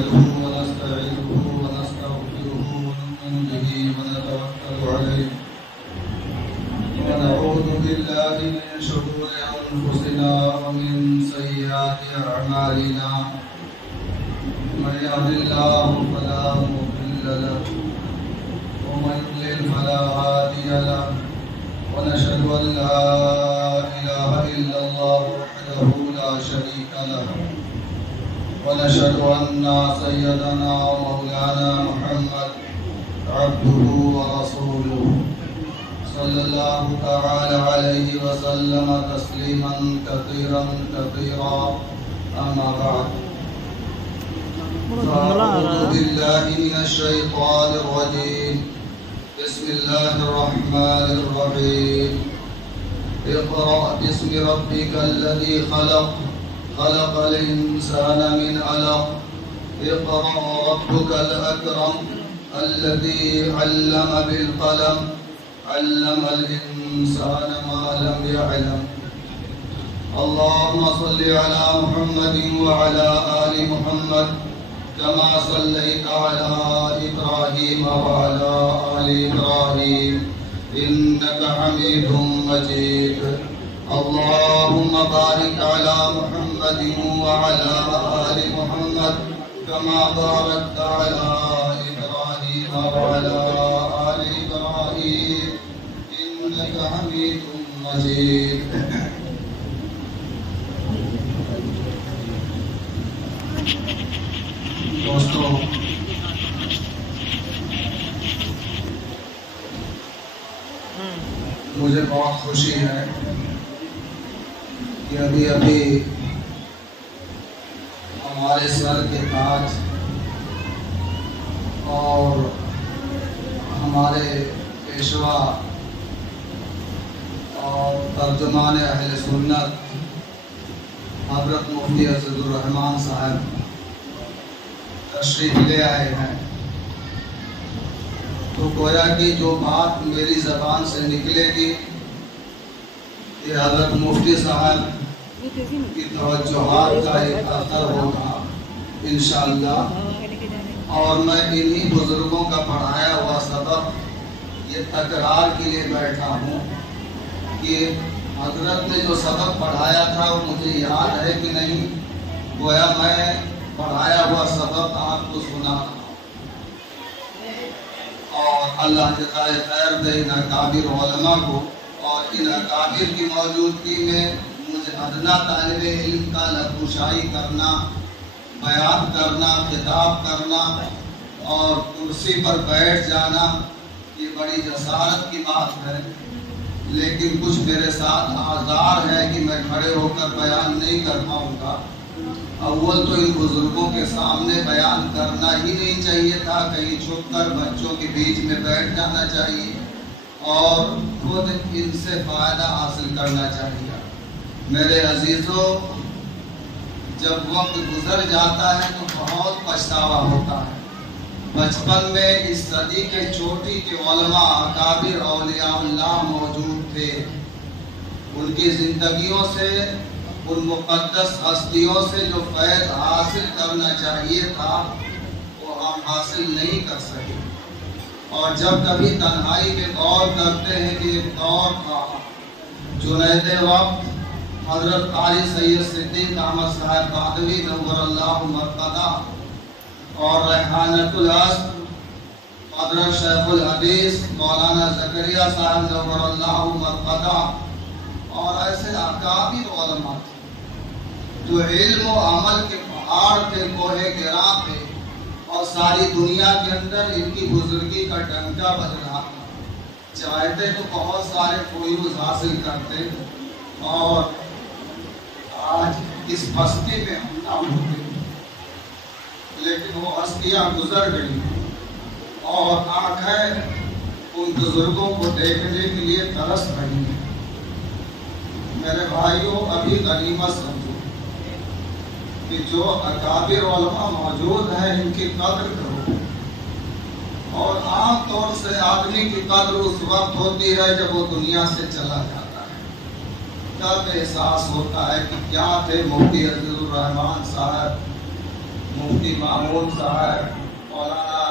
نحمده ونستعينه ونستغفره ونؤمن به ونتوكل عليه ونعوذ بالله من شرور أنفسنا ومن سيئات أعمالنا من يهد الله فلا مضل له ومن يضلل فلا هادي له ونشهد أن لا إله إلا الله وحده لا شريك له ونشهد أن سيدنا ومولانا محمد عبده ورسوله صلى الله تعالى عليه وسلم تسليما كثيرا كثيرا أما بعد فأعوذ بالله من الشيطان الرجيم بسم الله الرحمن الرحيم اقرأ باسم ربك الذي خلق خلق الإنسان من علق اقرأ ربك الأكرم الذي علم بالقلم علم الإنسان ما لم يعلم اللهم صل على محمد وعلى آل محمد كما صليت على إبراهيم وعلى آل إبراهيم إنك حميد مجيد اللهم بارك على محمد وعلى آل محمد كما باركت على إبراهيم وعلى آل إبراهيم إنك حميد مجيد دوستو مجھے بہت خوشی ہے کہ ابھی ہمارے سر کے تاج اور ہمارے پیشوا اور ترجمان اہل سنت حضرت مفتی عزیز الرحمان صاحب تشریف لے آئے ہیں، تو گویا کہ جو بات میری زبان سے نکلے گی یہ حضرت مفتی صاحب کی توجہات کا ایک اثر ہوگا انشاءاللہ، اور میں انہی بزرگوں کا پڑھایا ہوا سبق یہ تکرار کے لیے بیٹھا ہوں کہ حضرت نے جو سبق پڑھایا تھا وہ مجھے یاد ہے کہ نہیں، گویا میں پڑھایا ہوا سبق آپ کو سنا رہا ہوں، اور اللہ جزائے خیر دے ان اکابر علماء کو، اور ان اکابر کی موجودگی میں مجھے ادنا طالب علم کا لبوشائی کرنا، بیان کرنا، خطاب کرنا اور کرسی پر بیٹھ جانا یہ بڑی جسارت کی بات ہے، لیکن کچھ میرے ساتھ آزار ہے کہ میں کھڑے ہو کر بیان نہیں کر پاؤں گا۔ اول تو ان بزرگوں کے سامنے بیان کرنا ہی نہیں چاہیے تھا، کہیں چھپ کر بچوں کے بیچ میں بیٹھ جانا چاہیے اور خود ان سے فائدہ حاصل کرنا چاہیے۔ میرے عزیزوں، جب وقت گزر جاتا ہے تو بہت پچھتاوا ہوتا ہے۔ بچپن میں اس صدی کے چوٹی کے علماء اکابر اولیاء اللہ موجود تھے، ان کی زندگیوں سے، ان مقدس ہستیوں سے جو فیض حاصل کرنا چاہیے تھا وہ ہم حاصل نہیں کر سکے، اور جب کبھی تنہائی میں غور کرتے ہیں کہ ایک دور تھا، جنید وقت حضرت قاری سید صدیق احمد صاحب بادوی نور اللہ مرقدہ اور ریحانۃ العصر حضرت شیخ الحدیث مولانا زکریا صاحب نور اللہ مرقدہ اور ایسے اکابر علماء تھے جو علم و عمل کے پہاڑ پہ کوہ گراں پہ، اور ساری دنیا کے اندر ان کی بزرگی کا ڈنکا بج رہا تھا۔ چاہتے تو بہت سارے فیوز حاصل کرتے، اور آج اس بستی میں ہم نہ ہوتے، لیکن وہ ہستیاں گزر گئی اور آنکھیں ان بزرگوں کو دیکھنے کے لیے ترس رہی ہیں۔ میرے بھائیوں، ابھی غنیمت سمجھو کہ جو اکابر علماء موجود ہیں ان کی قدر کرو، اور عام طور سے آدمی کی قدر اس وقت ہوتی ہے جب وہ دنیا سے چلا جاتا ہے، تب احساس ہوتا ہے کہ کیا تھے مفتی عزیز الرحمان صاحب، مفتی محمود صاحب، مولانا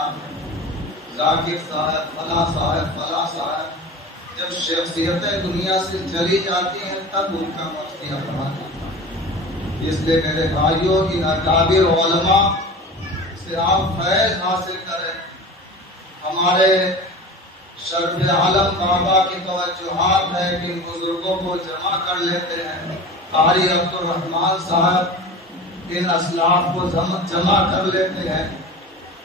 ذاکر صاحب، فلاں صاحب، فلاں صاحب، جب شخصیتیں دنیا سے چلی جاتی ہیں تب ان کا مرثیہ پڑھا جاتا ہے۔ اس لیے میرے بھائیوں، ان اکابر علماء سے آپ فیض حاصل کریں۔ ہمارے شرف عالم بابا کی توجہات ہے کہ ان بزرگوں کو جمع کر لیتے ہیں۔ قاری عبد الرحمن صاحب ان اسلاف کو جمع کر لیتے ہیں۔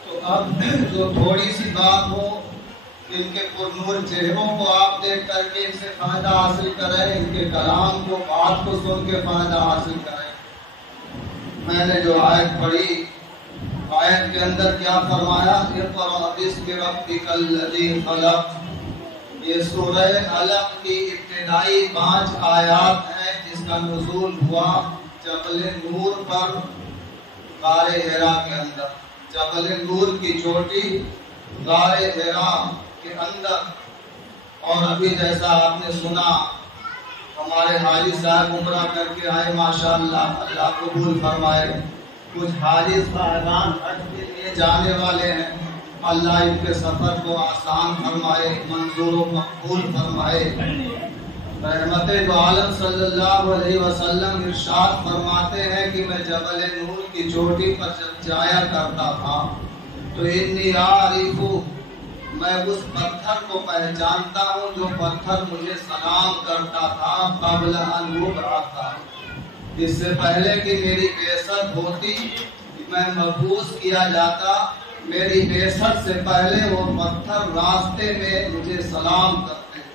تو اب جو تھوڑی سی بات ہو، ان کے پرنور چہروں کو آپ دیکھ کر کے ان سے فائدہ حاصل کریں، ان کے کلام کو، بات کو سن کے فائدہ حاصل کریں۔ میں نے جو آیت پڑھی، آیت کے اندر کیا فرمایا؟ اقرأ باسم ربک الذی خلق۔ یہ سورہ علق کی ابتدائی 5 آیات ہیں جس کا نزول ہوا جبل نور پر، غار حرا کے اندر۔ جبل نور کی چوٹی غار حرا کے اندر۔ اور ابھی جیسا آپ نے سنا، ہمارے حاجی صاحب عمرہ کر کے آئے، ماشاءاللہ، اللہ قبول فرمائے۔ کچھ حاجی صاحبان حج کے لیے جانے والے ہیں، اللہ ان کے سفر کو آسان فرمائے، منظور و مقبول فرمائے۔ رحمت دو عالم صلی اللہ علیہ وسلم ارشاد فرماتے ہیں کہ میں جبل نور کی چوٹی پر جب جایا کرتا تھا تو انی عارف، میں اس پتھر کو پہچانتا ہوں جو پتھر مجھے سلام کرتا تھا قبل ان یبعث، اس سے پہلے کہ میری بعثت ہوتی، میں مبعوث کیا جاتا، میری بعثت سے پہلے وہ پتھر راستے میں مجھے سلام کرتے ہیں۔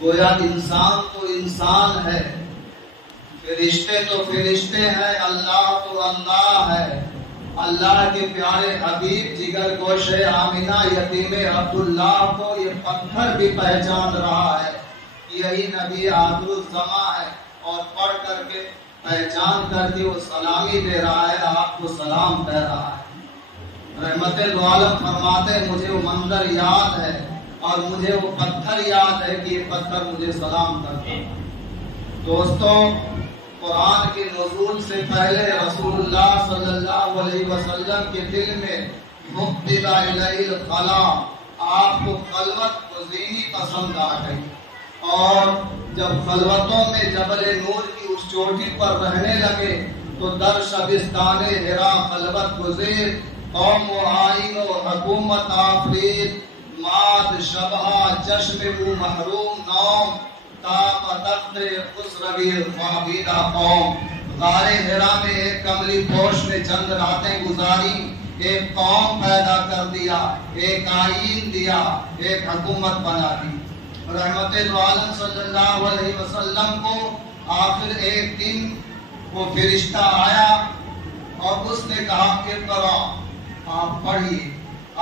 گویا انسان تو انسان ہے، فرشتے تو فرشتے ہیں، اللہ تو اللہ ہے۔ اللہ کے پیارے حبیب جگر گوش آمینہ یتیم عبداللہ کو یہ پتھر بھی پہچان رہا ہے، یہی نبی آخر الزماں ہے، اور پڑھ کر کے پہچان کر کے وہ سلامی دے رہا ہے، آپ کو سلام کہہ رہا ہے۔ رحمت دو عالم فرماتے ہیں مجھے وہ منظر یاد ہے اور مجھے وہ پتھر یاد ہے کہ یہ پتھر مجھے سلام کرتا ہے۔ دوستوں، قرآن کے نزول سے پہلے رسول اللہ صلی اللہ علیہ وسلم کے دل میں حبب الیہ الخلا، آپ کو خلوت گزینی پسند آ گئی، اور جب خلوتوں میں جبل نور کی اس چوٹی پر رہنے لگے تو در شبستان حرا خلوت گزیر، قوم و آئین و حکومت آفرید، ماد شبہ چشم او محروم نوم، تاپ تخت خسروی خوابیدہ قوم۔ غار حرا میں ایک کملی پوش نے چند راتیں گزاری، ایک قوم پیدا کر دیا، ایک آئین دیا، ایک حکومت بنا دی۔ رحمت دو عالم صلی اللہ علیہ وسلم کو آخر ایک دن وہ فرشتہ آیا اور اس نے کہا کہ اقرأ، آپ پڑھیے۔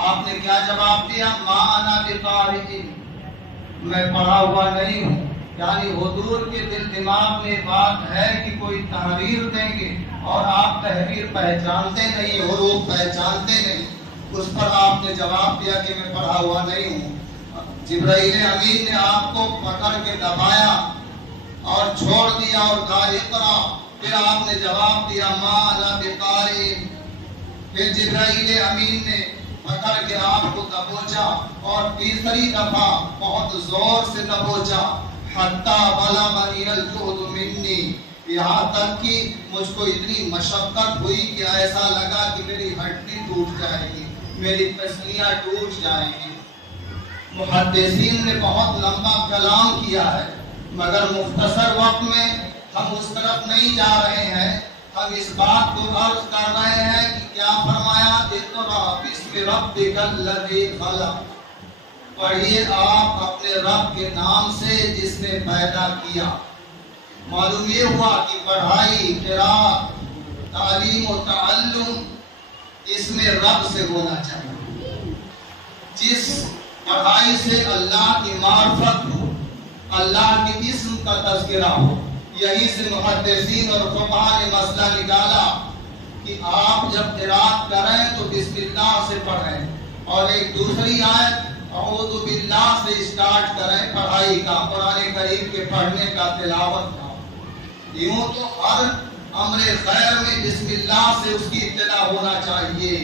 آپ نے کیا جواب دیا؟ ما انا بقارئ، میں پڑھا ہوا نہیں ہوں۔ یعنی حضور کے دل دماغ میں بات ہے کہ کوئی تحریر دیں گے اور آپ تحریر پہچانتے نہیں، حروف پہچانتے نہیں، اس پر آپ نے جواب دیا کہ میں پڑھا ہوا نہیں ہوں۔ جبرائیل امین نے آپ کو پکڑ کے دبایا اور چھوڑ دیا اور کہا اقرأ، پھر آپ نے جواب دیا ما انا بقارئ۔ پھر جبرائیل امین نے پکڑ کے آپ کو دبوچا اور تیسری دفعہ بہت زور سے دبوچا، حتی بلغنی الجہد منی، یہاں تک کہ مجھ کو اتنی مشقت ہوئی کہ ایسا لگا کہ میری ہڈی ٹوٹ جائے گی، میری پسلیاں ٹوٹ جائیں گی۔ محدثین نے بہت لمبا کلام کیا ہے، مگر مختصر وقت میں ہم اس طرف نہیں جا رہے ہیں، ہم اس بات کو عرض کر رہے ہیں کہ کیا فرمایا؟ اقرأ باسم ربک الذی خلق، پڑھیے آپ اپنے رب کے نام سے جس نے پیدا کیا۔ معلوم یہ ہوا کہ پڑھائی، قراءت، تعلیم و تعلم اس میں رب سے ہونا چاہیے۔ جس پڑھائی سے اللہ کی معرفت ہو، اللہ کے اسم کا تذکرہ ہو، یہی سے محدثین اور فقہاء نے مسئلہ نکالا کہ آپ جب قرات کریں تو بسم اللہ سے پڑھیں، اور ایک دوسری آیت اعوذ باللہ سے اسٹارٹ کریں پڑھائی کا، قرآن کریم کے پڑھنے کا، تلاوت کا۔ یوں تو ہر امر خیر میں بسم اللہ سے اس کی ابتدا ہونا چاہیے.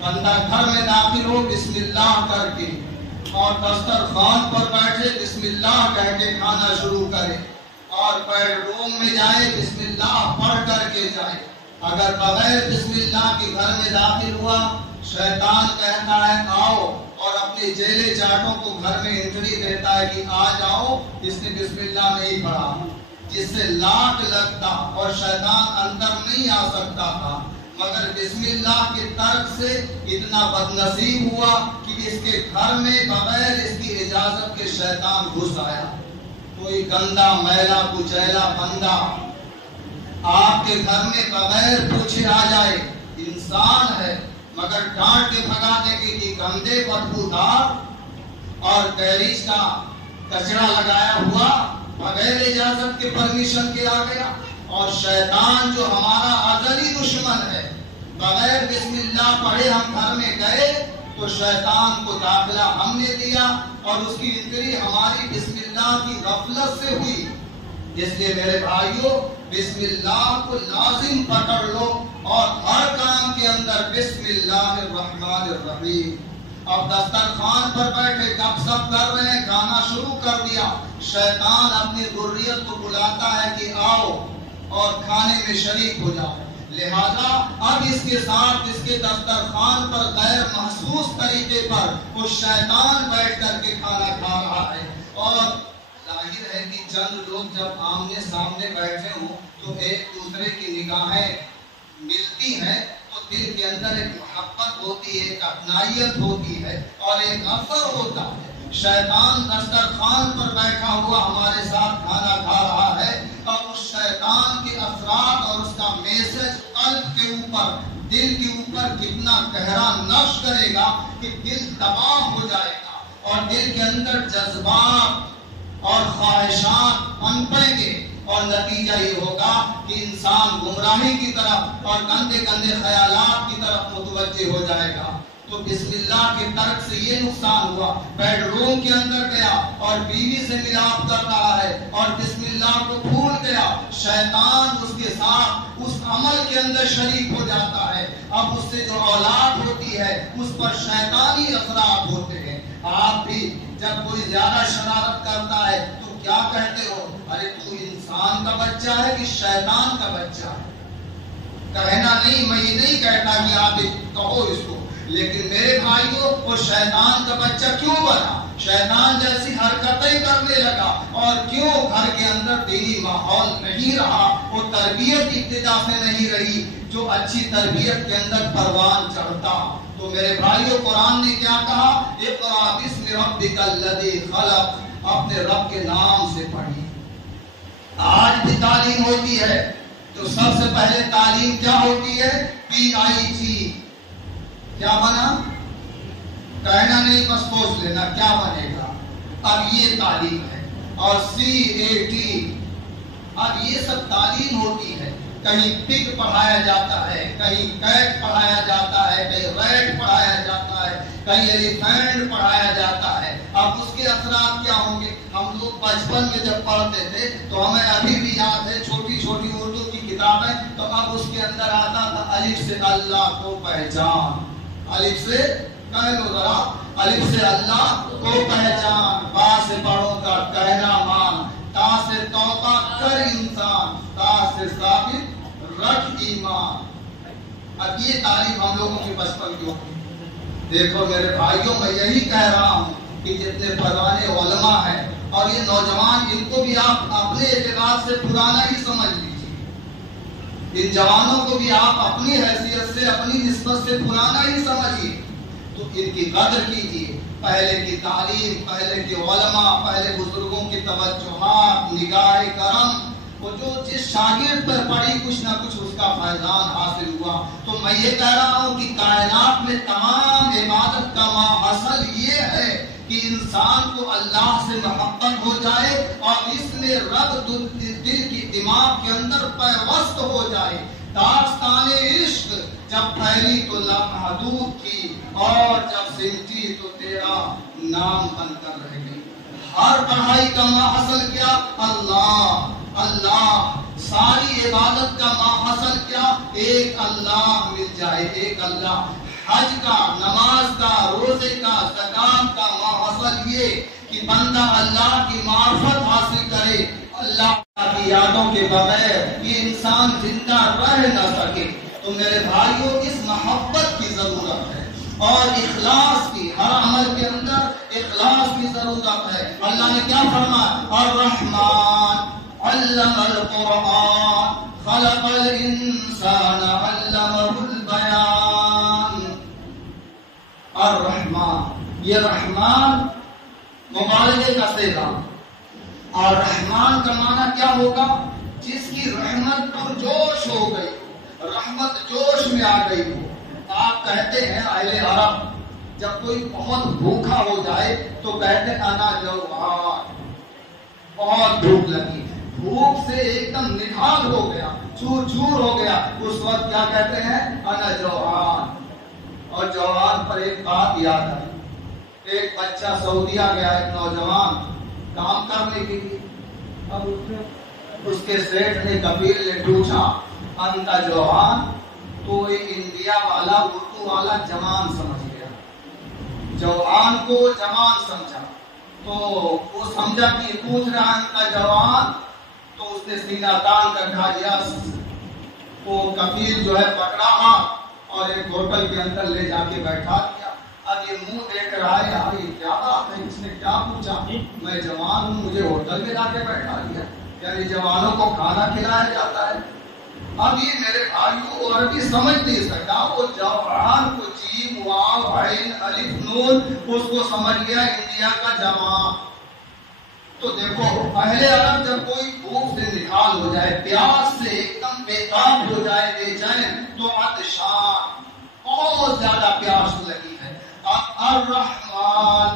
بندہ گھر میں داخل ہو بسم اللہ کر کے اور دسترخوان پر بیٹھے بسم اللہ کہہ کے کھانا شروع کرے اور بیڈ روم میں جائے بسم اللہ پڑھ کر کے جائے. اگر بغیر بسم اللہ کے گھر میں داخل ہوا شیطان کہتا ہے آؤ اور اپنے جیلے چاٹوں کو گھر میں انٹری دیتا ہے کہ آ جاؤ, اس نے بسم اللہ نہیں پڑھا, جس سے لاک لگتا اور شیطان اندر نہیں آ سکتا تھا. مگر بسم اللہ کے ترک سے اتنا بد نصیب ہوا کہ اس کے گھر میں بغیر اس کی اجازت کے شیطان گھس آیا. کوئی گندا میلا کچیلا بندہ آپ کے گھر میں بغیر پوچھے آ جائے, انسان ہے مگر ڈانٹ کے بھگا دے کہ یہ گندے بدبودار اور گیریج کا کچرا لگایا ہوا بغیر اجازت کے پرمیشن کے آ گیا. اور شیطان جو ہمارا ازلی دشمن ہے, بغیر بسم اللہ پڑھے ہم گھر میں گئے تو شیطان کو داخلہ ہم نے دیا اور اس کی انٹری ہماری بسم اللہ کی غفلت سے ہوئی. اس لیے میرے بھائیوں بسم اللہ کو لازم پکڑ لو اور ہر کام کے اندر بسم اللہ الرحمن الرحیم. اب دسترخوان پر بیٹھے گپ سپ کر رہے ہیں, کھانا شروع کر دیا, شیطان اپنی ذریت کو بلاتا ہے کہ آؤ اور کھانے میں شریک ہو جاؤ. لہذا اب اس کے ساتھ اس کے دسترخوان پر غیر محسوس طریقے پر وہ شیطان بیٹھ کر کے کھانا کھا رہا ہے. اور ظاہر ہے کہ چند لوگ جب آمنے سامنے بیٹھے ہوں تو ایک دوسرے کی نگاہیں ملتی ہیں تو دل کے اندر ایک محبت ہوتی ہے, ایک اپنائیت ہوتی ہے اور ایک اثر ہوتا ہے. شیطان دسترخوان پر بیٹھا ہوا ہمارے ساتھ کھانا کھا رہا ہے اور اس شیطان کے اثرات اور اس کا میسج قلب کے اوپر, دل کے اوپر کتنا گہرا نقش کرے گا کہ دل تباہ ہو جائے گا اور دل کے اندر جذبات اور خواہشات پنپیں گے اور نتیجہ یہ ہوگا کہ انسان گمراہی کی طرف اور گندے گندے خیالات کی طرف متوجہ ہو جائے گا. تو بسم اللہ کے ترک سے یہ نقصان ہوا, بیڈ روم کے اندر گیا اور بیوی سے ملاپ کر رہا ہے اور بسم اللہ کو بھول گیا, شیطان اس کے ساتھ اس عمل کے اندر شریک ہو جاتا ہے. اب اس سے جو اولاد ہوتی ہے اس پر شیطانی اثرات ہوتے ہیں. آپ بھی جب کوئی زیادہ شرارت کرتا ہے تو کیا کہتے ہو, ارے تو انسان کا بچہ ہے کہ شیطان کا بچہ ہے. کہنا نہیں, میں یہ نہیں کہتا کہ آپ کہو اس کو, لیکن میرے بھائیوں وہ شیطان کا بچہ کیوں بنا, شیطان جیسی حرکتیں کرنے لگا اور کیوں گھر کے اندر دینی ماحول نہیں رہا, وہ تربیت ابتدا سے نہیں رہی جو اچھی تربیت کے اندر پروان چڑھتا. تو میرے بھائیوں قرآن نے کیا کہا, اقرأ بسم ربک الذی خلق, اپنے رب کے نام سے پڑھی. آج بھی تعلیم ہوتی ہے تو سب سے پہلے تعلیم کیا ہوتی ہے, PIT. کیا بنا, کہنا نہیں بس سوچ لینا کیا بنے گا. اب یہ تعلیم ہے. اور CAT, اب یہ سب تعلیم ہوتی ہے. کہیں پگ پڑھایا جاتا ہے, کہیں کیٹ پڑھایا جاتا ہے, کہیں ریٹ پڑھایا جاتا ہے, کہیں ایلیفینٹ پڑھایا جاتا ہے. اب اس کے اثرات کیا ہوں گے. ہم لوگ بچپن میں جب پڑھتے تھے تو ہمیں ابھی بھی یاد ہے, چھوٹی چھوٹی اردو کی کتابیں, تو اب اس کے اندر آتا تھا الف سے اللہ کو پہچان. الف سے کہہ لو ذرا, الف سے اللہ کو پہچان, با سے بڑوں کا کہنا مان, تا سے توبہ کر انسان, تا سے ثابت رکھ ایمان. اب یہ تعلیم ہم لوگوں کے بچپن کی ہوتی. دیکھو میرے بھائیوں, میں یہی کہہ رہا ہوں کہ جتنے پرانے علماء ہیں اور یہ نوجوان, ان کو بھی آپ اپنے اعتبار سے پرانا ہی سمجھ لیجیے. ان جوانوں کو بھی آپ اپنی حیثیت سے, اپنی نسبت سے پرانا ہی سمجھیے. تو ان کی قدر کیجیے. پہلے کی تعلیم, پہلے کے علماء, پہلے بزرگوں کی توجہات, نگاہ کرم, وہ جو جس شاگرد پر پڑی کچھ نہ کچھ اس کا فیضان حاصل ہوا. تو میں یہ کہہ رہا ہوں کہ کائنات میں تمام عبادت کا ماحصل یہ ہے کہ انسان کو اللہ سے محبت ہو جائے اور اس میں رب دل کی دماغ کے اندر پیوست ہو جائے. داستان عشق جب پھیلی تو لامحدود تھی اور جب سمٹی تو تیرا نام بن کر رہ گئی. ہر پڑھائی کا ماحصل کیا, اللہ اللہ ساری عبادت کا ماحصل کیا؟ ایک اللہ مل جائے، ایک اللہ۔ حج کا، نماز کا، روزے کا، زکات کا ماحصل یہ کہ بندہ اللہ کی معرفت حاصل کرے۔ اللہ کی یادوں کے بغیر یہ انسان زندہ رہ نہ سکے۔ تو میرے بھائیوں، اس محبت کی ضرورت ہے اور اخلاص کی، ہر عمل کے اندر اخلاص کی ضرورت ہے۔ اللہ نے کیا فرمایا؟ الرحمن علم القرآن خلق الانسان علمہ البیان۔ الرحمن، یہ رحمان مبالغے کا صیغہ، اور رحمان کا معنی کیا ہوگا؟ جس کی رحمت پر جوش ہو گئی، رحمت جوش میں آ گئی ہو۔ آپ کہتے ہیں اہل عرب جب کوئی بہت بھوکا ہو جائے تو کہتے ہیں انا جوعان، بہت بھوک لگی، بھوک سے ایک دم نڈھال ہو گیا، چور چور ہو گیا، اس وقت کیا کہتے ہیں؟ انا جوعان۔ اور جوعان پر ایک بات یاد ہے، ایک بچہ سعودیہ گیا، ایک نوجوان کام کرنے کے لیے، اب اس کے سیٹھ نے، کبیر نے پوچھا انتا جوعان، تو ایک انڈیا والا، اردو والا جوان سمجھ گیا، جوان کو جوان سمجھا، تو وہ سمجھا کہ یہ پوچھ رہا ہے انتا جوان، تو اس نے سینہ تان کر کہا یس۔ وہ کبیر جو ہے پکڑا ہاتھ اور ایک ہوٹل کے اندر لے جا کے بیٹھا دیا۔ اب یہ منہ دیکھ رہا ہے، یار یہ کیا بات ہے، اس نے کیا پوچھا؟ میں جوان ہوں، مجھے ہوٹل میں لا کے بیٹھا دیا، یعنی جوانوں کو کھانا کھلایا جاتا ہے۔ اب یہ میرے بھائیوں عربی سمجھ نہیں سکا، وہ جوان کو جیم واو عین الف نون اس کو سمجھ گیا انڈیا کا جوان۔ تو دیکھو اہل عرب جب کوئی بھوک سے نڈھال ہو جائے، پیاس سے ایک دم بےتاب ہو جائے، بے چین، تو عطشان، بہت زیادہ پیاس لگی ہے۔ الرحمن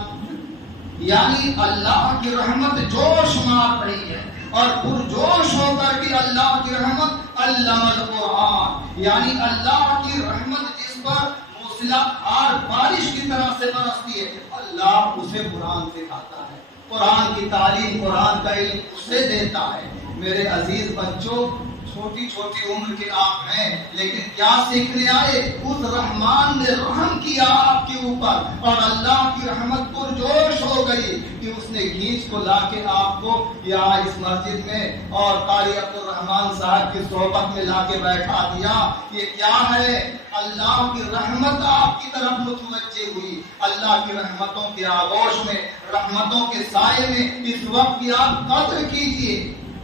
یعنی اللہ کی رحمت جوش مار رہی ہے، اور پرجوش ہو کر کے اللہ کی رحمت علم القرآن، یعنی اللہ کی رحمت جس پر موسلادھار بارش کی طرح سے برستی ہے، اللہ اسے قرآن سکھاتا ہے، قرآن کی تعلیم، قرآن کا علم اسے دیتا ہے۔ میرے عزیز بچوں، چھوٹی چھوٹی عمر کے آپ ہیں، لیکن کیا سیکھنے آئے؟ اس رحمان نے رحم کیا آپ کے اوپر، اور اللہ کی رحمت پرجوش ہو گئی کہ اس نے کھینچ کو لا کے آپ کو یہاں اس مسجد میں اور قاری عبدالرحمان صاحب کی صحبت میں لا کے بیٹھا دیا۔ یہ کیا ہے؟ اللہ کی رحمت آپ کی طرف متوجہ ہوئی۔ اللہ کی رحمتوں کے آغوش میں، رحمتوں کے سائے میں اس وقت کی آپ قدر کیجئے۔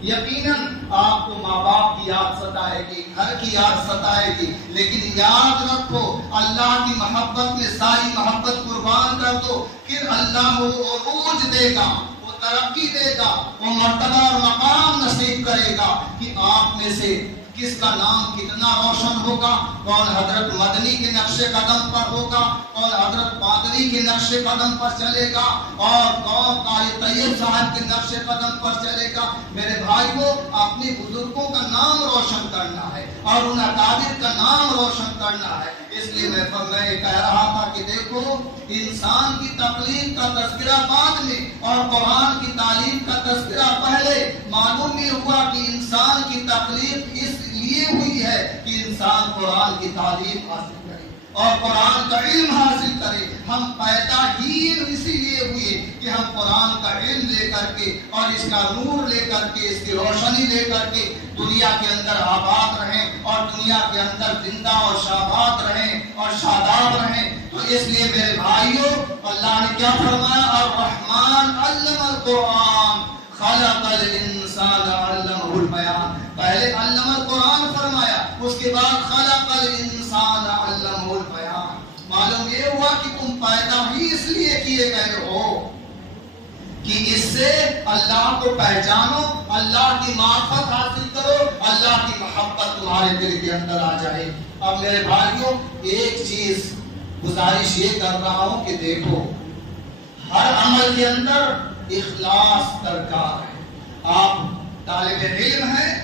یقیناً آپ کو ماں باپ کی یاد ستائے گی، گھر کی یاد ستائے گی، لیکن یاد رکھو اللہ کی محبت میں ساری محبت قربان کر دو، پھر اللہ وہ عروج دے گا، وہ ترقی دے گا، وہ مرتبہ اور مقام نصیب کرے گا کہ آپ میں سے کس کا نام کتنا روشن ہوگا، کون حضرت مدنی کے نقش قدم پر ہوگا، کون حضرت پادری کے نقش قدم پر چلے گا، اور کون قاری طیب صاحب کے نقش قدم پر چلے گا۔ میرے بھائیوں، اپنے بزرگوں کا نام روشن کرنا ہے اور ان اکابر کا نام روشن کرنا ہے۔ اس لیے میں کہہ رہا تھا کہ دیکھو، انسان کی تقلید کا تذکرہ بعد میں اور قرآن کی تعلیم کا تذکرہ پہلے۔ معلوم یہ ہوا کہ انسان کی تقلید اس لیے ہوئی ہے کہ انسان قرآن کی تعلیم حاصل کرے اور قرآن کا علم حاصل کرے۔ ہم پیدا ہی اسی لیے ہوئے کہ ہم قرآن کا علم لے کر کے اور اس کا نور لے کر کے، اس کی روشنی لے کر کے دنیا کے اندر آباد رہیں اور دنیا کے اندر زندہ اور شاداب رہیں اور شاداب رہیں۔ تو اس لیے میرے بھائیوں، اللہ نے کیا فرمایا؟ الرحمن علم القرآن خلق الانسان علمہ البیان۔ پہلے علم القرآن فرمایا، اس کے بعد خلق الانسان علمہ البیان۔ معلوم یہ ہوا کہ تم پیدا ہی اس لیے کیے گئے ہو کہ اس سے اللہ کو پہچانو، اللہ کی معرفت حاصل کرو، اللہ کی محبت تمہارے دل کے اندر آ جائے۔ اب میرے بھائیوں، ایک چیز گزارش یہ کر رہا ہوں کہ دیکھو، ہر عمل کے اندر اخلاص درکار ہے۔ آپ طالب علم ہیں،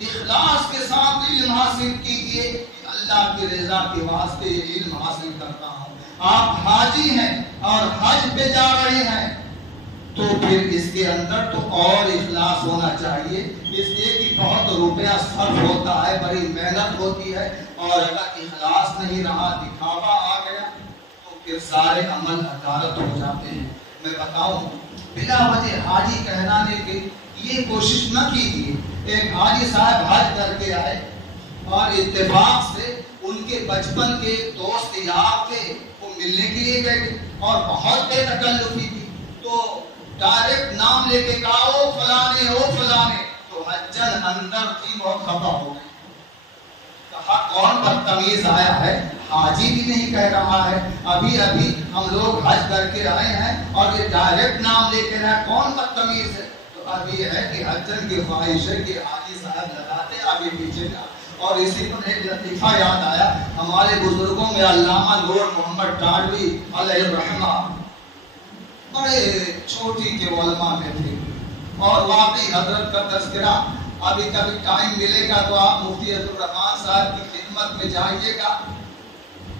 اخلاص کے ساتھ علم حاصل کیجئے کہ اللہ کی رضا کے واسطے یہ علم حاصل کرتا ہوں۔ آپ حاجی ہیں اور حج پہ جا رہے ہیں تو پھر اس کے اندر تو اور اخلاص ہونا چاہیے، اس لیے کہ بہت روپیہ صرف ہوتا ہے، بڑی محنت ہوتی ہے، اور اگر اخلاص نہیں رہا، دکھاوا آ گیا تو پھر سارے عمل حقارت ہو جاتے ہیں۔ میں بتاؤں، بلا وجہ حاجی کہلانے کی یہ کوشش نہ کیجیے۔ ایک حاجی صاحب حج کر کے آئے اور اتفاق سے ان کے بچپن کے دوست یار تھے، وہ ملنے کے لیے گئے اور بہت بے تکلفی تھی، تو ڈائریکٹ نام لے کے کہا او فلانے او فلانے، تو حجن اندر تھی بہت خفا ہو گئی، کہا کون بدتمیز آیا ہے، حاجی بھی نہیں کہہ رہا ہے، ابھی ابھی ہم لوگ حج کر کے آئے ہیں اور یہ ڈائریکٹ نام لے کے رہا، کون بدتمیز ہے؟ تو اب یہ ہے کہ حجن کی خواہش ہے کہ حاجی صاحب لگاتے آگے پیچھے جا۔ اور اسی پر ایک لطیفہ یاد آیا، ہمارے بزرگوں میں علامہ نور محمد ٹاڈوی علیہ الرحمہ بڑے چھوٹی کے علماء میں تھے، اور واقعی حضرت کا تذکرہ ابھی کبھی ٹائم ملے گا تو آپ مفتی عبدالرحمان صاحب کی خدمت میں جائیے گا،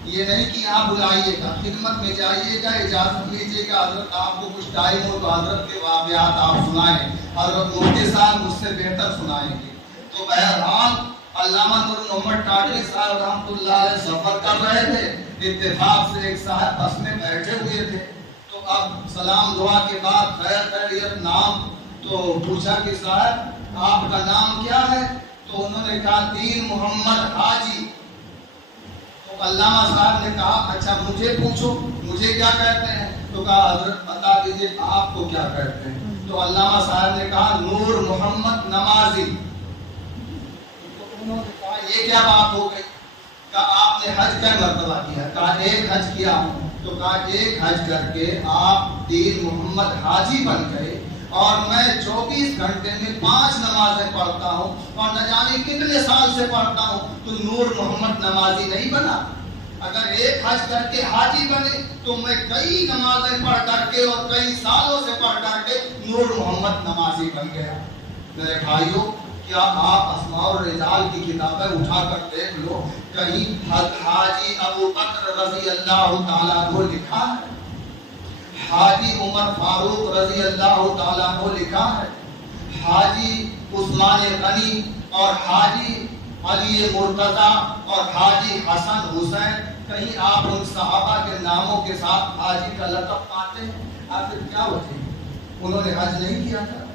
یہ نہیں کہ یہاں بلائیے گا، خدمت میں جائیے گا، اجازت لیجیے گا، حضرت آپ کو کچھ ٹائم ہو تو حضرت کے واقعات آپ سنائیں، حضرت مفتی صاحب مجھ سے بہتر سنائیں گے۔ تو بہرحال علامہ نور محمد ٹاڈوی صاحب رحمۃ اللہ علیہ سفر کر رہے تھے، اتفاق سے ایک صاحب بس میں بیٹھے ہوئے تھے، تو اب سلام دعا کے بعد خیر خیریت نام تو پوچھا کہ صاحب آپ کا نام کیا ہے؟ تو انہوں نے کہا دین محمد حاجی۔ تو علامہ صاحب نے کہا اچھا مجھے پوچھو مجھے کیا کہتے ہیں؟ تو کہا حضرت بتا دیجئے آپ کو کیا کہتے ہیں؟ تو علامہ صاحب نے کہا نور محمد نمازی۔ انہوں نے کہا یہ کیا بات ہو گئی؟ کہا آپ نے حج کیا مرتبہ کیا؟ کہا ایک حج کیا ہوں۔ تو کہا ایک حج کر کے آپ دین محمد حاجی بن گئے، اور میں 24 گھنٹے میں 5 نمازیں پڑھتا ہوں اور نہ جانے کتنے سال سے پڑھتا ہوں، تو نور محمد نمازی نہیں بنا؟ اگر ایک حج کر کے حاجی بنے تو میں کئی نمازیں پڑھ کر کے اور کئی سالوں سے پڑھ کر کے نور محمد نمازی بن گیا۔ میرے بھائیوں، کیا آپ اسماء الرجال کی کتابیں اٹھا کر دیکھ لو، کہیں حاجی ابو بکر رضی اللہ تعالیٰ عنہ لکھا ہے، حاجی عمر فاروق رضی اللہ تعالیٰ عنہ لکھا ہے، حاجی عثمان غنی اور حاجی علی مرتضیٰ اور حاجی حسن حسین، کہیں آپ ان صحابہ کے ناموں کے ساتھ حاجی کا لقب پاتے ہیں؟ آخر کیا وجہ؟ انہوں نے حج نہیں کیا تھا؟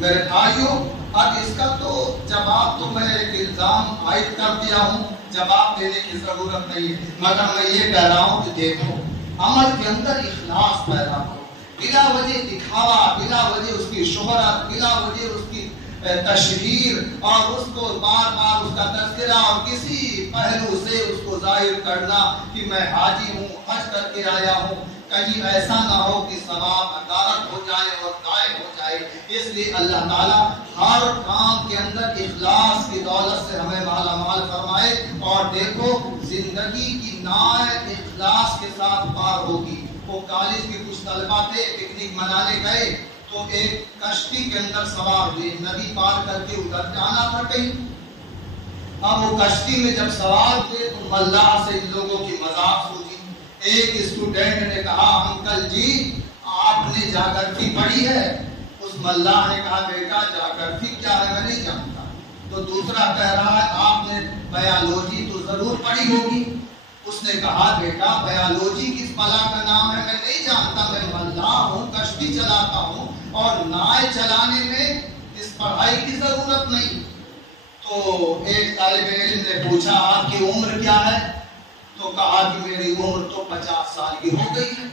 میرے بھائیوں، اب اس کا تو جواب تو میں ایک الزام عائد کر دیا ہوں، جواب دینے کی ضرورت نہیں ہے، مگر میں یہ کہہ رہا ہوں کہ دیکھو عمل کے اندر اخلاص پیدا کرو، بلا وجہ دکھاوا، بلا وجہ اس کی شہرت، بلا وجہ اس کی تشہیر اور اس کو بار بار اس کا تذکرہ اور کسی پہلو سے اس کو ظاہر کرنا کہ میں حاجی ہوں، حج کر کے آیا ہوں، کہیں ایسا نہ ہو کہ ثواب غارت ہو جائے اور ضائع ہو جائے۔ اس لیے اللہ تعالیٰ ہر کام کے اندر اخلاص کی دولت سے ہمیں مالا مال فرمائے، اور دیکھو زندگی کی نہایت اخلاص کے ساتھ پار ہوگی۔ وہ کالج کے کچھ طلبہ تھے، پکنک منانے گئے تو ایک کشتی کے اندر سوار ہوئے، ندی پار کر کے ادھر جانا تھا کہیں۔ اب وہ کشتی میں جب سوار ہوئے تو ملاح سے ان لوگوں کی مذاق ہوئی۔ ایک اسٹوڈنٹ نے کہا انکل جی آپ نے جاگرتی پڑھی ہے؟ اس ملاح نے کہا بیٹا جاگرتی کیا ہے میں نہیں جانتا۔ تو دوسرا کہہ رہا ہے آپ نے بایولوجی تو ضرور پڑھی ہوگی۔ اس نے کہا بیٹا بایولوجی کس بلا کا نام ہے میں نہیں جانتا، میں ملاح ہوں، کشتی چلاتا ہوں، اور نائے چلانے میں اس پڑھائی کی ضرورت نہیں۔ تو ایک طالب علم نے پوچھا آپ کی عمر کیا ہے؟ تو کہا کہ میری عمر تو 50 سال کی ہو گئی ہے۔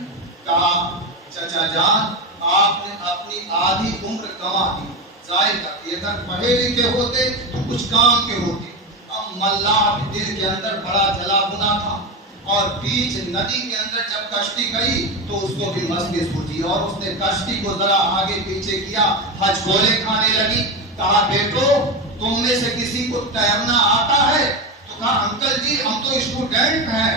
کہا چچا جان آپ نے اپنی آدھی عمر گنوا دی، ضائع کر دی، اگر پڑھے لکھے ہوتے تو کچھ کام کے ہوتے۔ اب ملاح دل کے اندر بڑا جلا بنا تھا، اور بیچ ندی کے اندر جب کشتی گئی تو اس کو بھی مستی سوچی، اور اس نے کشتی کو ذرا آگے پیچھے کیا، ہچ گولے کھانے لگی۔ کہا بیٹو تم میں سے کسی کو تیرنا آتا ہے؟ تو کہا انکل جی ہم تو اسٹوڈنٹ ہیں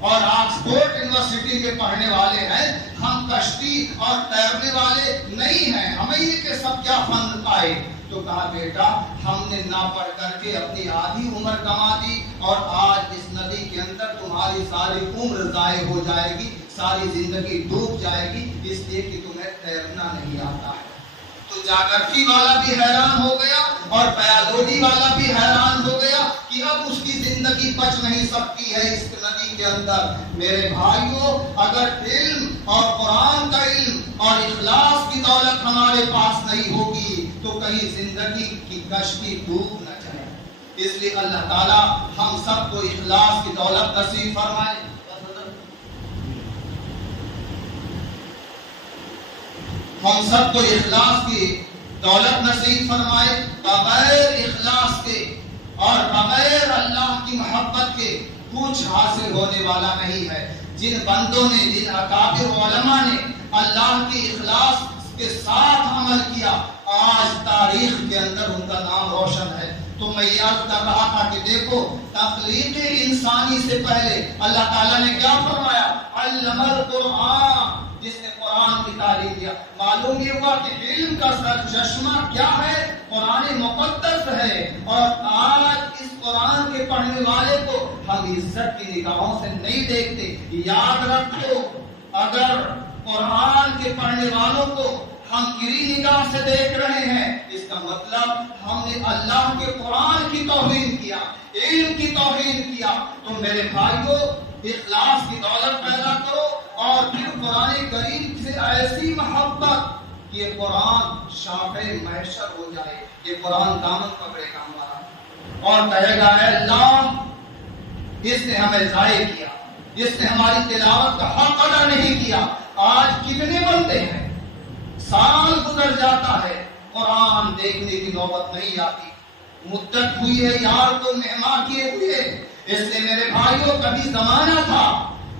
اور آکسفورڈ یونیورسٹی میں پڑھنے والے ہیں، ہم کشتی اور تیرنے والے نہیں ہیں، ہمیں یہ کہ سب کیا فن آئے۔ تو کہا بیٹا ہم نے نہ پڑھ کر کے اپنی آدھی عمر کما دی اور آج اس ندی کے اندر تمہاری ساری عمر ضائع ہو جائے گی، ساری زندگی ڈوب جائے گی، اس لیے کہ تمہیں تیرنا نہیں آتا ہے۔ تو جاگرتی والا بھی حیران ہو گیا اور پیادوری والا بھی حیران ہو گیا کہ اب اس کی زندگی بچ نہیں سکتی ہے اس ندی کے اندر۔ میرے بھائیوں، اگر علم اور قرآن کا علم اور اخلاص کی دولت ہمارے پاس نہیں ہوگی تو کہیں زندگی کی کشتی ڈوب نہ جائے۔ اس لیے اللہ تعالیٰ ہم سب کو اخلاص کی دولت نصیب فرمائے۔ ہم سب کو اخلاص کی دولت نصیب فرمائے۔ بغیر اخلاص کے اور بغیر اللہ کی محبت کے کچھ حاصل ہونے والا نہیں ہے۔ جن بندوں نے، جن اکابر علماء نے اللہ کی اخلاص کے ساتھ عمل کیا، آج تاریخ کے اندر ان کا نام روشن ہے۔ تو میں یاد کر رہا تھا کہ دیکھو تخلیق انسانی سے پہلے اللہ تعالیٰ نے کیا فرمایا؟ علم القرآن، جس نے قرآن کی تعلیم دیا۔ معلوم یہ ہوا کہ علم کا سرچشمہ کیا ہے؟ قرآن مقدس ہے، اور آج اس قرآن کے پڑھنے والے کو ہم عزت کی نگاہوں سے نہیں دیکھتے۔ یاد رکھو، اگر قرآن کے پڑھنے والوں کو ہم گری نگاہ سے دیکھ رہے ہیں، اس کا مطلب ہم نے اللہ کے قرآن کی توہین کیا، علم کی توہین کیا۔ تو میرے بھائیوں، اخلاص کی دولت پیدا کرو اور پھر قرآن کریم سے ایسی محبت کہ یہ قرآن شافع محشر ہو جائے، یہ قرآن دامن پکڑے گا ہمارا اور کہے گا اے اللہ، اس نے ہمیں ضائع کیا، اس نے ہماری تلاوت کا حق ادا نہیں کیا۔ آج کتنے بندے ہیں، سال گزر جاتا ہے، قرآن دیکھنے کی نوبت نہیں آتی، مدت ہوئی ہے یار تو مہمان کیے ہوئے۔ اس لیے میرے بھائیوں، کبھی زمانہ تھا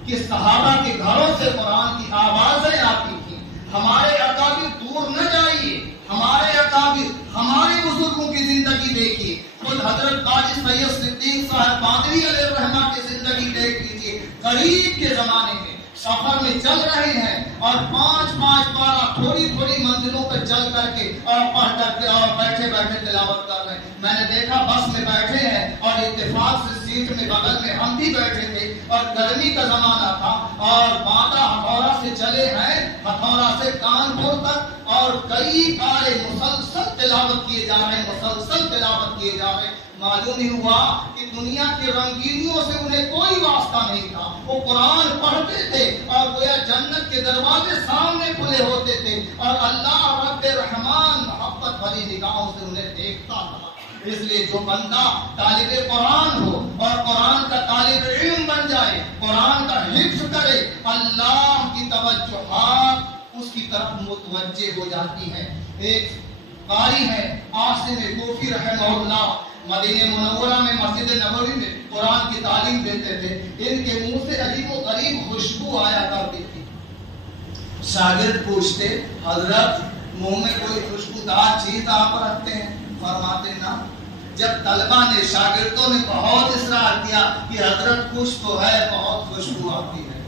کہ صحابہ کے گھروں سے قرآن کی آوازیں آتی تھیں۔ ہمارے اکابر دور نہ جائیے، ہمارے اکابر، ہمارے بزرگوں کی زندگی دیکھیے۔ خود حضرت قاضی سید صدیق صاحب باندری علیہ الرحمہ کی زندگی دیکھ لیجیے۔ قریب کے زمانے میں سفر میں چل رہے ہیں اور 5-5 پارہ تھوڑی تھوڑی منزلوں پہ چل کر کے اور پڑھ کر کے اور بیٹھے بیٹھے تلاوت کر رہے ہیں۔ میں نے دیکھا بس میں بیٹھے ہیں اور اتفاق سے سیٹ میں بغل میں ہم بھی بیٹھے تھے اور گرمی کا زمانہ تھا اور باندہ ہتھوڑا سے چلے ہیں، ہتھوڑا سے کانپور تک، اور کئی پارے مسلسل تلاوت کیے جا رہے ہیں، مسلسل تلاوت کیے جا رہے ہیں۔ معلوم ہی ہوا کہ دنیا کے رنگینیوں سے انہیں کوئی واسطہ نہیں تھا، وہ قرآن پڑھتے تھے اور گویا جنت کے دروازے سامنے کھلے ہوتے تھے اور اللہ رب رحمان محبت بھری نگاہوں سے انہیں دیکھتا تھا۔ اس لیے جو بندہ طالب قرآن ہو اور قرآن کا طالب علم بن جائے، قرآن کا حفظ کرے، اللہ کی توجہات اس کی طرف متوجہ ہو جاتی ہیں۔ ایک قاری ہے عاصم کوفی رحمہ اللہ، مدینہ منورہ میں مسجد نبوی میں قرآن کی تعلیم دیتے تھے۔ ان کے منہ سے عجیب و غریب خوشبو آیا کرتی تھی۔ شاگرد پوچھتے حضرت منہ میں کوئی خوشبودار چیز آپ رکھتے ہیں؟ فرماتے نا۔ جب طلبہ نے، شاگردوں نے بہت اصرار کیا کہ حضرت کچھ تو ہے، بہت خوشبو آتی ہے،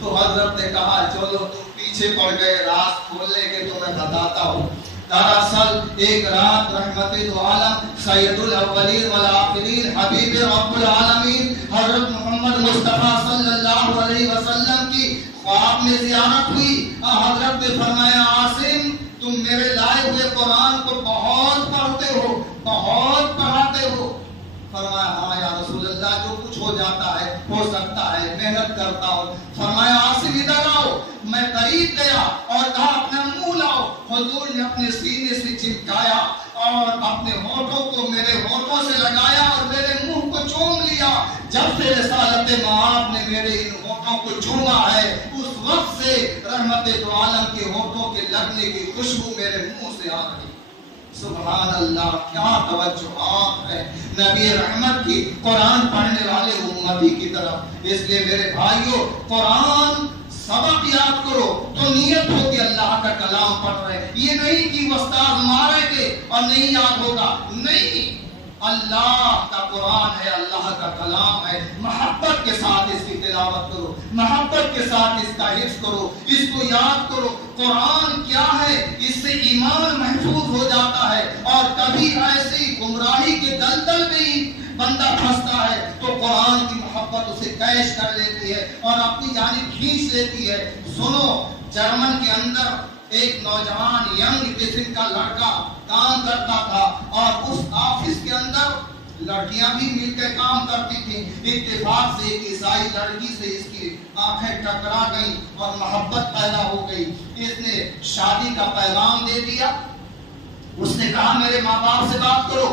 تو حضرت نے کہا چلو تم پیچھے پڑ گئے، راز کھولنے کے تو میں بتاتا ہوں۔ دراصل ایک رات رحمت دو عالم سید الاولین والآخرین حبیب رب العالمین حضرت محمد مصطفیٰ صلی اللہ علیہ وسلم کی خواب میں زیارت ہوئی۔ حضرت نے فرمایا عاصم تم میرے لائے ہوئے قرآن کو بہت پڑھتے ہو، بہت پڑھاتے ہو۔ فرمایا ہاں یا رسول اللہ، جو کچھ ہو جاتا ہے ہو سکتا ہے، محنت کرتا ہوں۔ فرمایا عاصم ادھر آؤ۔ میں قریب گیا اور کہا اپنا منہ لاؤ۔ حضور نے اپنے سینے سے چمٹایا اور اپنے ہونٹوں کو میرے ہونٹوں سے لگایا اور میرے منہ کو چوم لیا۔ جب سے رسالت مآب نے میرے ان ہونٹوں کو چوما ہے، اس وقت سے رحمت دو عالم کے ہونٹوں کے لگنے کی خوشبو میرے منہ سے آ رہی۔ سبحان اللہ، کیا توجہات ہے نبی رحمت کی قرآن پڑھنے والے امتی کی طرف۔ اس لیے میرے بھائیوں، قرآن سبق یاد کرو تو نیت ہو کہ اللہ کا کلام پڑھ رہے ہیں، یہ نہیں کہ استاد مارے گے اور نہیں یاد ہوگا، نہیں، اللہ کا قرآن ہے، اللہ کا کلام ہے، محبت کے ساتھ اس کی تلاوت تلاوت کرو، محبت کے ساتھ اس کا حفظ کرو، اس کو یاد کرو۔ قرآن کیا ہے؟ اس سے ایمان محفوظ ہو جاتا ہے، اور کبھی ایسی گمراہی کے دلدل میں ہی بندہ پھنستا ہے تو قرآن کی محبت اسے کیش کر لیتی ہے اور اپنی جانب کھینچ لیتی ہے۔ سنو، جرمن کے اندر ایک نوجوان ینگ قسم کا لڑکا کام کرتا تھا، اور اس آفس کے اندر لڑکیاں بھی مل کے کام کرتی تھیں۔ اتفاق سے ایک عیسائی لڑکی سے اس کی آنکھیں ٹکرا گئیں اور محبت پیدا ہو گئی۔ اس نے شادی کا پیغام دے دیا۔ اس نے کہا میرے ماں باپ سے بات کرو۔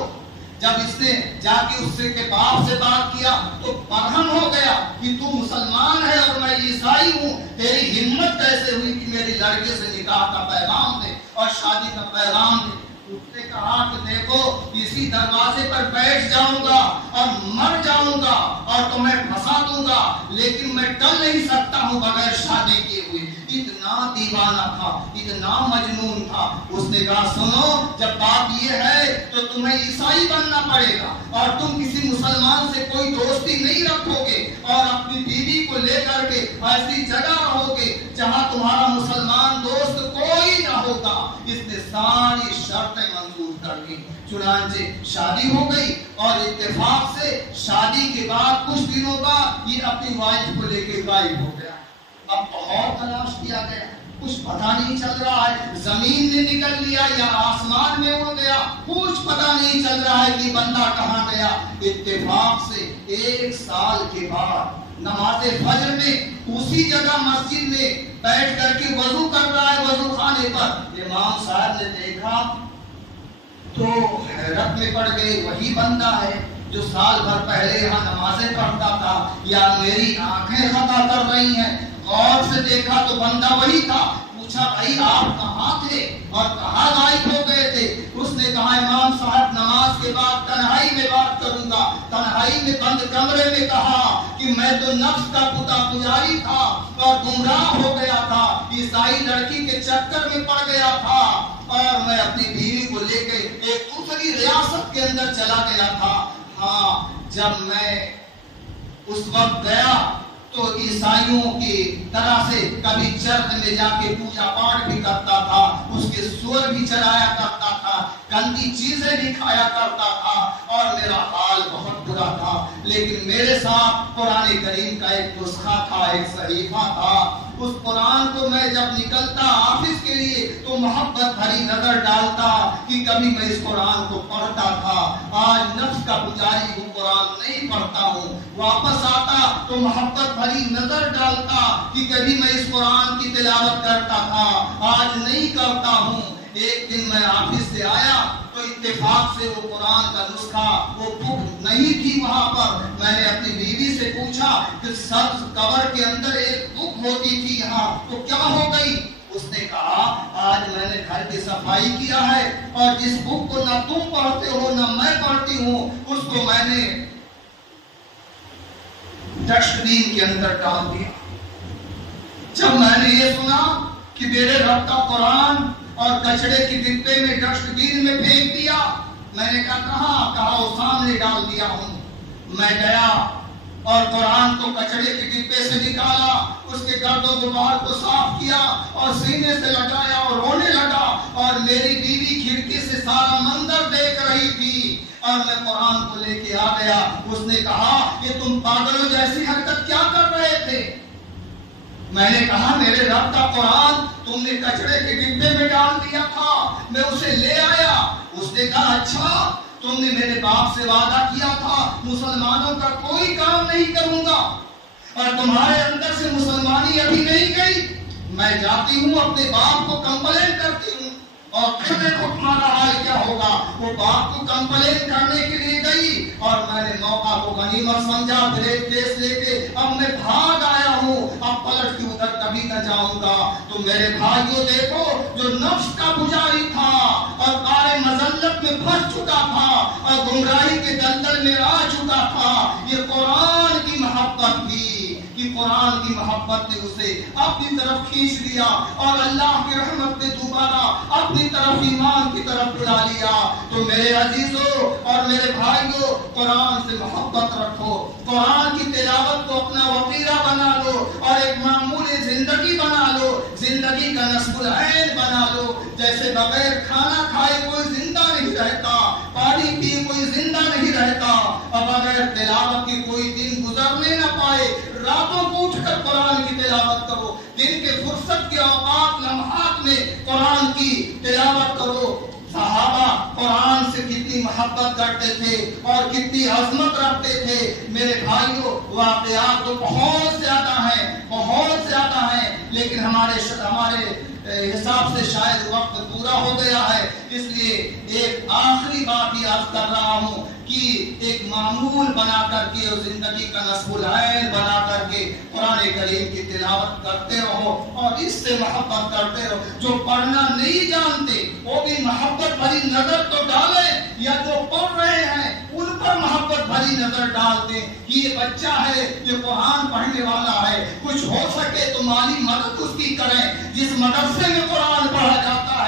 جب اس نے جا کے اس کے باپ سے بات کیا تو برہم ہو گیا کہ تو مسلمان ہے اور میں عیسائی ہوں، تیری ہمت کیسے ہوئی کہ میری لڑکے سے نکاح کا پیغام دے اور شادی کا پیغام دے۔ اس نے کہا کہ دیکھو، اسی دروازے پر بیٹھ جاؤں گا اور مر جاؤں گا اور تمہیں پھنسا دوں گا، لیکن میں ٹل نہیں سکتا ہوں بغیر شادی کیے ہوئے۔ اتنا دیوانہ تھا، اتنا مجنون تھا۔ اس نے کہا سنو، جب بات یہ ہے تو تمہیں عیسائی بننا پڑے گا اور تم کسی مسلمان سے کوئی دوستی نہیں رکھو گے اور اپنی بیوی کو لے کر کے ایسی جگہ رہو گے جہاں تمہارا مسلمان دوست کوئی نہ ہوگا۔ اس نے ساری شرطیں منظور کر دی۔ چنانچہ شادی ہو گئی، اور اتفاق سے شادی کے بعد کچھ دنوں بعد یہ اپنی وائف کو لے کے غائب ہو گیا۔ اب بہت تلاش کیا گیا، کچھ پتہ نہیں چل رہا ہے، زمین نے نکل لیا یا آسمان میں اڑ گیا، کچھ پتہ نہیں چل رہا ہے کہ بندہ کہاں گیا۔ اتفاق سے 1 سال کے بعد نماز فجر میں اسی جگہ مسجد میں بیٹھ کر کے وضو کر رہا ہے، وضو خانے پر امام صاحب نے دیکھا تو حیرت میں پڑ گئے، وہی بندہ ہے جو سال بھر پہلے یہاں نمازیں پڑھتا تھا، یا میری آنکھیں خطا کر رہی ہیں؟ غور سے دیکھا تو بندہ وہی تھا۔ پوچھا بھائی آپ کہاں تھے اور کہاں غائب ہو گئے تھے؟ اس نے کہا امام صاحب نماز کے بعد تنہائی میں بات کروں گا۔ تنہائی میں بند کمرے میں کہا کہ میں تو نفس کا پتا پجاری تھا اور گمراہ ہو گیا تھا، عیسائی لڑکی کے چکر میں پڑ گیا تھا، اور میں اپنی بیوی کو لے کے ایک دوسری ریاست کے اندر چلا گیا تھا۔ ہاں، جب میں اس وقت گیا تو عیسائیوں کی طرح سے کبھی چرچ میں جا کے پوجا پاٹ بھی کرتا تھا، اس کے سور بھی چلایا کرتا تھا، گندی چیزیں بھی کھایا کرتا تھا، اور میرا حال بہت برا تھا۔ لیکن میرے ساتھ قرآن کریم کا ایک نسخہ تھا، ایک صحیفہ تھا۔ اس قرآن کو میں جب نکلتا آفس کے لیے تو محبت بھری نظر ڈالتا کہ کبھی میں اس قرآن کو پڑھتا تھا، آج نفس کا پجاری ہوں، قرآن نہیں پڑھتا ہوں۔ واپس آتا تو محبت بھری نظر ڈالتا کہ کبھی میں اس قرآن کی تلاوت کرتا تھا، آج نہیں کرتا ہوں۔ ایک دن میں آفس سے آیا تو اتفاق سے وہ قرآن کا نسخہ، وہ بک نہیں تھی وہاں پر۔ میں نے اپنی بیوی سے پوچھا کہ سبز کور کے اندر ایک بک ہوتی تھی یہاں، تو کیا ہو گئی؟ اس نے کہا آج میں نے گھر کی صفائی کیا ہے اور جس بک کو نہ تم پڑھتے ہو نہ میں پڑھتی ہوں، اس کو میں نے ڈسٹ بین کے اندر ڈال دیا۔ جب میں نے یہ سنا کہ میرے رب کا قرآن اور کچڑے کی ڈبے میں ڈسٹ بین میں پھینک دیا، میں نے کہا وہ سامنے ڈال دیا ہوں۔ میں گیا اور قرآن کو کچڑے کے ڈبے سے نکالا، اس کے گرد و غبار کو صاف کیا اور سینے سے لگایا اور رونے لگا، اور میری بیوی کھڑکی سے سارا منظر دیکھ رہی تھی، اور میں قرآن کو لے کے آ گیا۔ اس نے کہا کہ تم پاگلوں جیسی حرکت کیا کر رہے تھے؟ میں نے کہا میرے رب کا قرآن تم نے کچڑے کے ڈبے میں ڈال دیا تھا، میں اسے لے آیا۔ اس نے کہا اچھا، تم نے میرے باپ سے وعدہ کیا تھا مسلمانوں کا کوئی کام نہیں کروں گا، اور تمہارے اندر سے مسلمانی ابھی نہیں گئی۔ میں جاتی ہوں اپنے باپ کو کمپلین کرتی ہوں، اور پھر دیکھو تمہارا حال کیا ہوگا۔ وہ باپ کو کمپلین کرنے کے لیے گئی، اور میں نے موقع کو غنیمت سمجھا، بریک کیس لے کے اب میں بھاگ آیا ہوں، اب پلٹ کے ادھر کبھی نہ جاؤں گا۔ تو میرے بھائیوں دیکھو، جو نفس کا پجاری تھا اور قارِ مذلت میں پھنس چکا تھا اور گمراہی کے دلدل میں آ چکا تھا، یہ قرآن کی محبت تھی کہ قرآن کی محبت نے اسے اپنی طرف کھینچ لیا، اور اللہ کی رحمت نے دوبارہ اپنی طرف ایمان کی طرف بلا لیا۔ تو میرے عزیزوں اور میرے بھائیوں، قرآن سے محبت رکھو، قرآن کی تلاوت کو اپنا وقیرہ بنا نصب العین بنا لو. جیسے بغیر کھانا کھائے کوئی زندہ نہیں رہتا، پانی پیے کوئی زندہ نہیں رہتا، اور بغیر تلاوت کی کوئی دن گزرنے نہ پائے. راتوں کو اٹھ کر قرآن کی تلاوت کرو، دن کے فرصت کے اوقات لمحات میں قرآن کی تلاوت کرو. صحابہ قرآن سے کتنی محبت کرتے تھے اور کتنی عظمت رکھتے تھے. میرے بھائیوں واقعات تو بہت زیادہ ہیں لیکن ہمارے حساب سے شاید وقت پورا ہو گیا ہے. اس لیے ایک آخری بات یہ عرض کر رہا ہوں کہ ایک معمول بنا کر کے اور زندگی کا نصب العین بنا کر کے قرآن کریم کی تلاوت کرتے رہو اور اس سے محبت کرتے رہو. جو پڑھنا نہیں جانتے وہ بھی محبت بھری نظر تو ڈالیں، یا جو پڑھ رہے ہیں ان پر محبت بھری نظر ڈالتے کہ یہ بچہ ہے، یہ قرآن پڑھنے والا ہے، کچھ ہو سکے تو مالی مدد اس کی کریں. جس مدرسے میں قرآن پڑھایا جاتا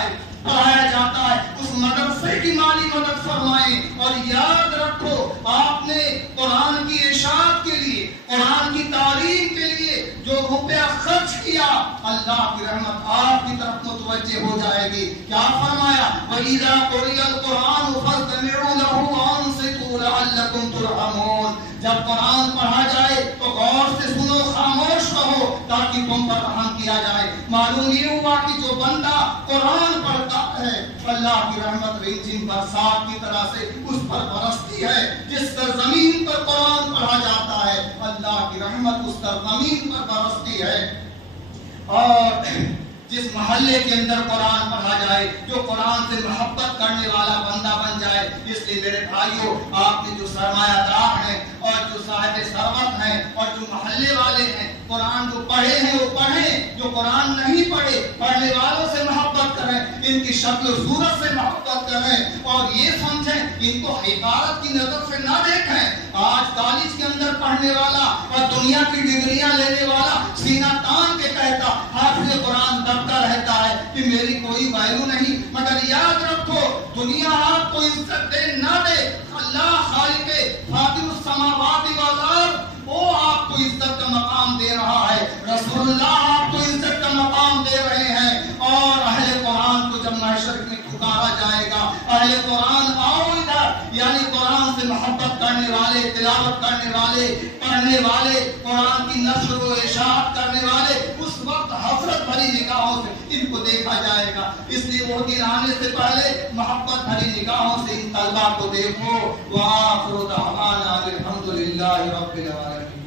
ہے اس مدرسے کی مالی مدد فرمائیں. اور یاد رکھو آپ نے قرآن کی اشاعت کے لیے، قرآن کی تعلیم کے لیے جو روپیہ خرچ کیا، اللہ کی رحمت آپ کی طرف متوجہ ہو جائے گی. کیا فرمایا؟ وَإِذَا قُرِئَ الْقُرْآنُ فَاسْتَمِعُوا لَهُ وَأَنصِتُوا لَعَلَّكُمْ تُرْحَمُونَ. جب قرآن پڑھا جائے تو غور سے سنو، خاموش رہو تاکہ تم پر رحم کیا جائے. معلوم یہ ہوا کہ جو بندہ قرآن پڑھتا ہے اللہ کی رحمت رنجن برسات کی طرح سے اس پر برستی ہے. جس سرزمین پر قرآن پڑھا جاتا ہے اللہ کی رحمت اس سرزمین پر برستی ہے. اور جس محلے کے اندر قرآن پڑھا جائے، جو قرآن سے محبت کرنے والا بندہ بن جائے. اس لیے میرے بھائیوں آپ کے جو سرمایہ دار ہیں اور جو صاحب ثروت ہیں اور جو محلے والے ہیں، قرآن جو پڑھے ہیں وہ پڑھیں، جو قرآن نہیں پڑھے پڑھنے والوں سے محبت کریں، ان کی شکل و صورت سے محبت کریں اور یہ سمجھیں ان کو حقارت کی نظر سے نہ دیکھیں. آج کالج کے اندر پڑھنے والا اور دنیا کی ڈگریاں لینے والا سینہ تان کے کہتا حافظ قرآن دبتا رہتا ہے کہ میری کوئی ویلو نہیں. مگر یاد رکھو دنیا آپ کو عزت دے نہ دے، اللہ خالق فاطر السماوات والارض وہ آپ کو عزت کا مقام دے رہا ہے. رسول اللہ آپ کو عزت کا مقام دے رہے ہیں. اور اہل قرآن کو جب محشر میں پکارا جائے گا، اہل قرآن آؤ ادھر، یعنی قرآن سے محبت کرنے والے، تلاوت کرنے والے، پڑھنے والے، قرآن کی نشر و اشاعت کرنے والے، اس وقت حسرت بھری نگاہوں سے ان کو دیکھا جائے گا. اس لیے وہ دن آنے سے پہلے محبت بھری نگاہوں سے ان طلبہ کو دیکھو. وآخر دعوانا الحمدللہ رب العالمین.